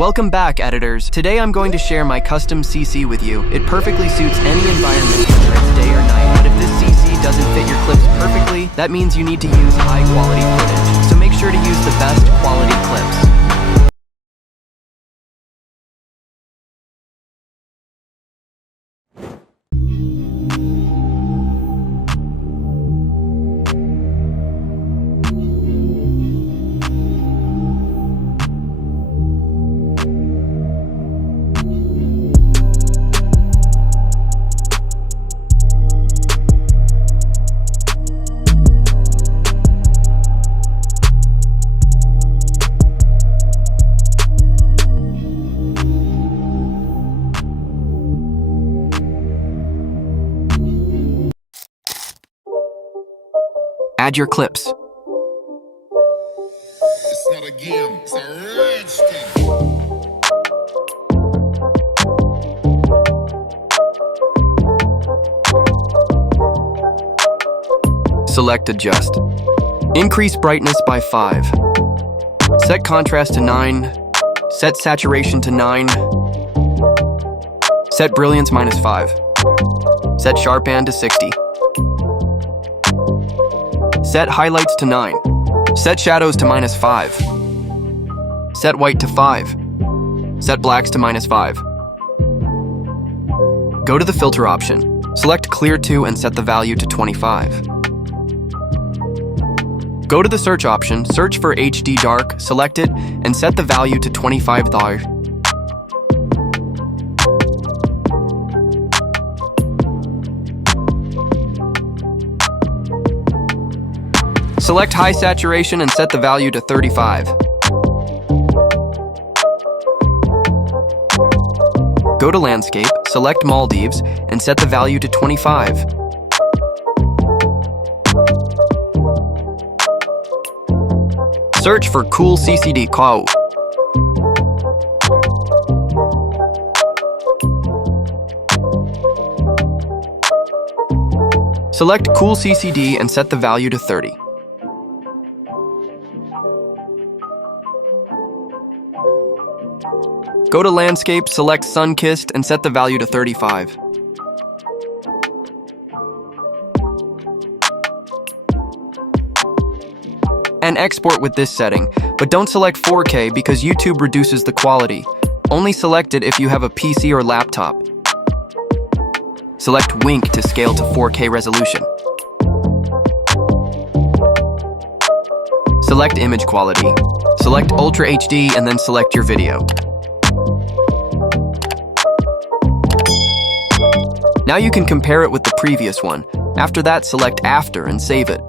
Welcome back, editors. Today I'm going to share my custom CC with you. It perfectly suits any environment, whether it's day or night. But if this CC doesn't fit your clips perfectly, that means you need to use high quality footage. So make sure to use the best quality clips. Add your clips. It's not a game, it's a rich thing. Select Adjust. Increase brightness by 5. Set contrast to 9. Set saturation to 9. Set brilliance -5. Set sharp-band to 60. Set highlights to 9. Set shadows to -5. Set white to 5. Set blacks to -5. Go to the filter option. Select Clear to and set the value to 25. Go to the search option, search for HD Dark, select it, and set the value to 25 there. Select High Saturation and set the value to 35. Go to Landscape, select Maldives, and set the value to 25. Search for Cool CCD Cow. Select Cool CCD and set the value to 30. Go to Landscape, select Sun-Kissed, and set the value to 35. And export with this setting, but don't select 4K because YouTube reduces the quality. Only select it if you have a PC or laptop. Select Wink to scale to 4K resolution. Select image quality. Select Ultra HD and then select your video. Now you can compare it with the previous one. After that, select After and save it.